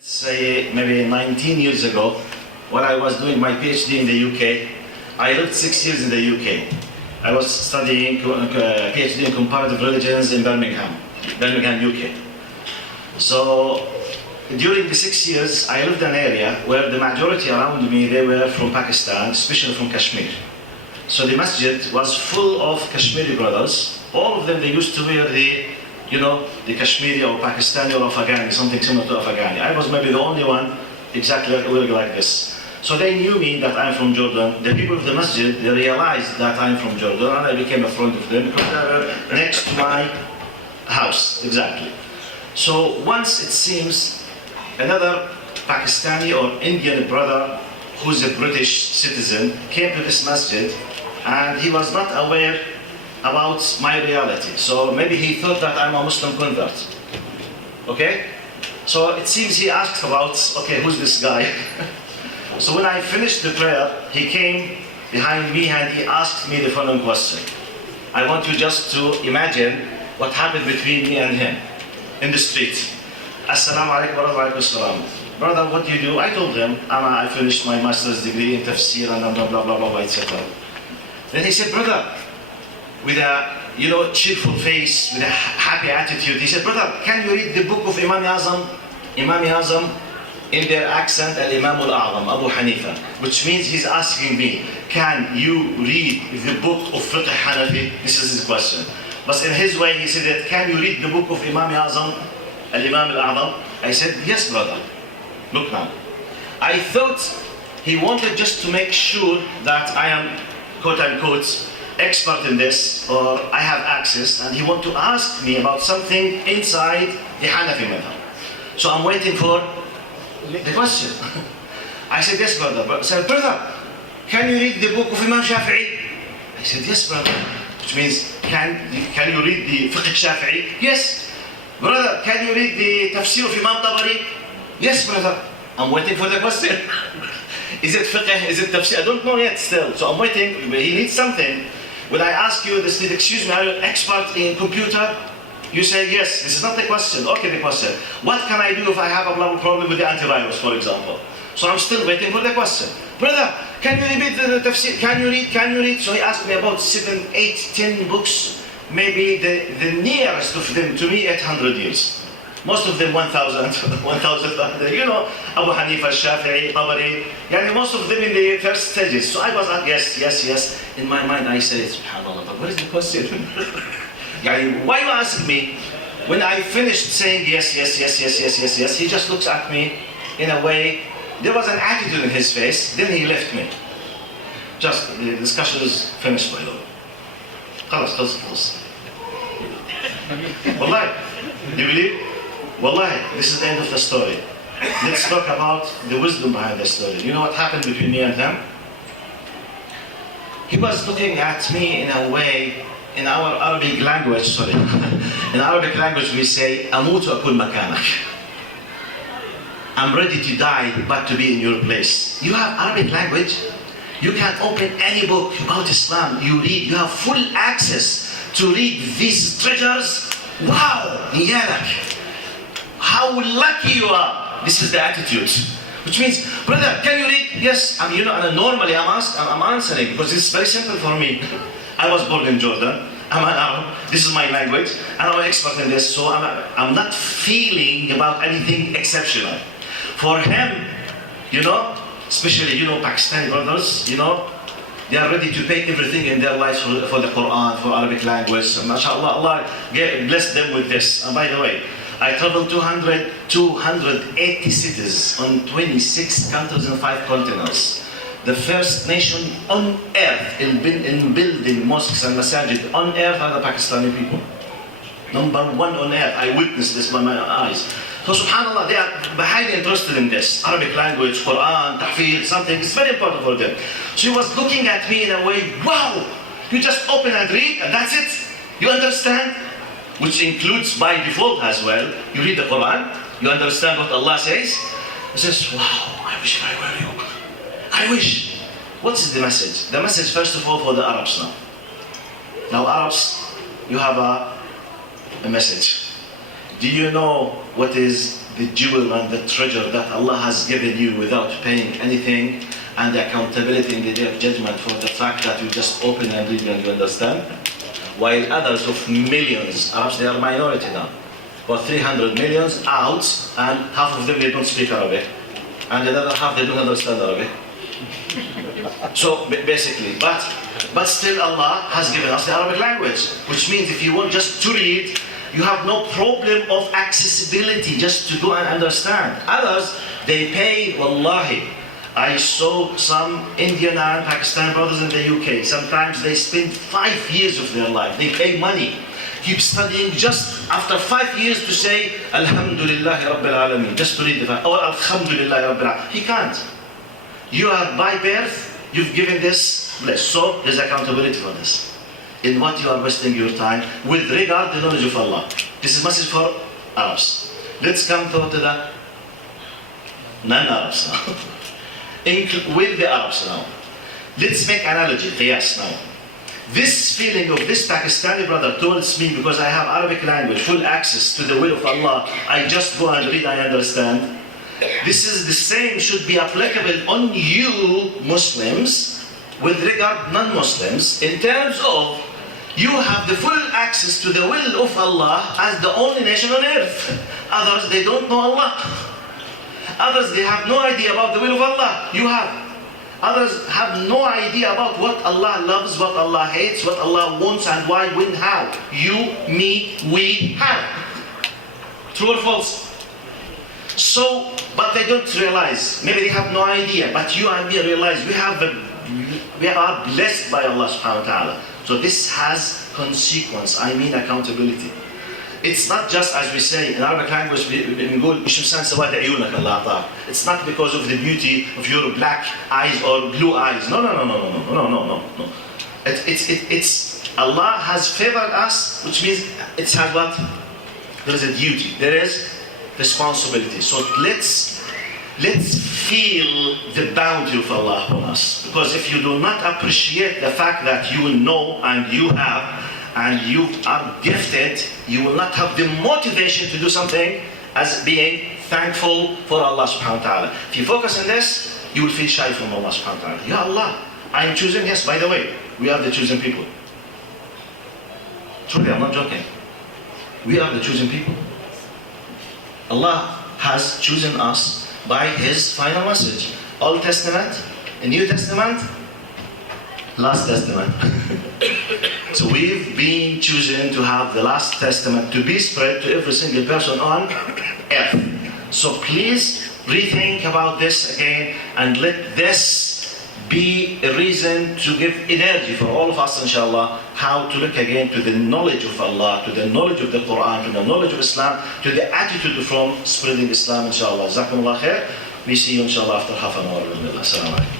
Say maybe 19 years ago, when I was doing my PhD in the UK, I lived 6 years in the UK. I was studying PhD in comparative religions in Birmingham, UK. So during the 6 years, I lived in an area where the majority around me, they were from Pakistan, especially from Kashmir. So the masjid was full of Kashmiri brothers. All of them, they used to wear the Kashmiri or Pakistani or Afghani, something similar to Afghani. I was maybe the only one exactly wearing like this. So they knew me that I'm from Jordan. The people of the masjid, they realized that I'm from Jordan, and I became a friend of them because they were next to my house, exactly. So once it seems another Pakistani or Indian brother who's a British citizen came to this masjid, and he was not aware about my reality. So maybe he thought that I'm a Muslim convert. Okay? So it seems he asked about, okay, who's this guy? So when I finished the prayer, he came behind me and he asked me the following question. I want you just to imagine what happened between me and him in the street. Assalamu alaikum wa rahmatullahi. Brother, what do you do? I told him, I finished my master's degree in tafsir and blah, blah, blah, blah, blah, etc. Then he said, brother, with a cheerful face, with a happy attitude, he said, brother, can you read the book of Imam Azam? Imam Azam, in their accent, Al-Imam Al-A'zam, Abu Hanifa, which means he's asking me, can you read the book of Fiqh Hanafi? This is his question. But in his way, he said that, can you read the book of Imam Azam, Al-Imam Al-A'zam? I said, yes, brother. Look now. I thought he wanted just to make sure that I am, quote unquote, expert in this, or I have access, and he want to ask me about something inside the Hanafi method. So I'm waiting for the question. I said, yes, brother. I said, brother, can you read the book of Imam Shafi'i? I said, yes, brother. Which means, can you read the Fiqh Shafi'i? Yes. Brother, can you read the Tafsir of Imam Tabari? Yes, brother. I'm waiting for the question. Is it fiqh? Is it tafsir? I don't know yet still. So I'm waiting. He needs something. When I ask you this, excuse me, are you an expert in computer? You say yes. This is not the question. Okay, the question. What can I do if I have a problem with the antivirus, for example? So I'm still waiting for the question. Brother, can you read the tafsir? Can you read? So he asked me about 7, 8, 10 books. Maybe the nearest of them to me 800 years. Most of them 1,000, Abu Hanifa, Shafi'i, Tabari, most of them in the first stages. So I was like, yes. In my mind I said, subhanAllah, but what is the question? Why you ask me? When I finished saying yes, he just looks at me in a way, there was an attitude in his face, then he left me. Just, the discussion is finished by the way. خلاص. Wallahi, do you believe? Wallahi, this is the end of the story. Let's talk about the wisdom behind the story. You know what happened between me and him? He was looking at me in a way, in our Arabic language, in Arabic language we say, أموت وأكون مكانك. I'm ready to die, but to be in your place. You have Arabic language, you can open any book about Islam, you read, you have full access to read these treasures. Wow, niyarak. How lucky you are. This is the attitude. Which means, brother, can you read? Yes. And normally I'm answering because it's very simple for me. I was born in Jordan. I'm an Arab. This is my language. And I'm an expert in this. So I'm not feeling about anything exceptional. For him, especially, Pakistani brothers, they are ready to pay everything in their lives for the Quran, for Arabic language. MashaAllah, Allah bless them with this. And by the way, I traveled 280 cities on 26 countries and 5 continents. The first nation on earth in building mosques and masajid on earth are the Pakistani people. Number 1 on earth. I witnessed this by my eyes. So subhanAllah, they are highly interested in this. Arabic language, Quran, tahfidh, something. It's very important for them. So he was looking at me in a way, wow, you just open and read and that's it. You understand? Which includes by default as well. You read the Quran, you understand what Allah says. He says, wow, I wish I were you. I wish. What is the message? The message, first of all, for the Arabs now. Now Arabs, you have a message. Do you know what is the jewel and the treasure that Allah has given you without paying anything, and the accountability in the day of judgment for the fact that you just open and read and you understand? While others of millions, Arabs, they are minority now, about 300 millions out, and half of them they don't speak Arabic, and the other half they don't understand Arabic. So basically, but still Allah has given us the Arabic language, which means if you want just to read, you have no problem of accessibility just to go and understand. Others, they pay, wallahi. I saw some Indian and Pakistani brothers in the UK. Sometimes they spend 5 years of their life. They pay money, keep studying just after 5 years to say, Alhamdulillah Rabbil Alameen, just to read the fact, or Alhamdulillah Rabbil Alameen. He can't. You are by birth, you've given this bless. So there's accountability for this. In what you are wasting your time with regard to the knowledge of Allah. This is message for Arabs. Let's come to the non-Arabs now. With the Arabs now. Let's make analogy, qiyas now. This feeling of this Pakistani brother towards me, because I have Arabic language, full access to the will of Allah, I just go and read, I understand. This is the same, should be applicable on you Muslims with regard non-Muslims, in terms of you have the full access to the will of Allah as the only nation on earth. Others, they don't know Allah. Others, they have no idea about the will of Allah. You have. Others have no idea about what Allah loves, what Allah hates, what Allah wants, and why, when, how. You, me, we have. True or false? So, but they don't realize. Maybe they have no idea, but you and me realize we are blessed by Allah subhanahu wa ta'ala. So this has consequence, I mean accountability. It's not just, as we say in Arabic language, it's not because of the beauty of your black eyes or blue eyes. No. It's Allah has favored us, which means it has what? There is a duty, there is responsibility. So let's feel the bounty of Allah on us. Because if you do not appreciate the fact that you know and you have and you are gifted, you will not have the motivation to do something as being thankful for Allah subhanahu wa ta'ala. If you focus on this, you will feel shy from Allah subhanahu wa ta'ala. Ya Allah, I am chosen. Yes, by the way, we are the chosen people. Truly, I'm not joking. We are the chosen people. Allah has chosen us by His final message. Old Testament, the New Testament, Last Testament. So we've been chosen to have the Last Testament to be spread to every single person on earth. So please rethink about this again, and let this be a reason to give energy for all of us, inshallah, how to look again to the knowledge of Allah, to the knowledge of the Quran, to the knowledge of Islam, to the attitude from spreading Islam, inshallah. Jazakumullah khair. We see you, inshallah, after half an hour. Assalamu alaikum.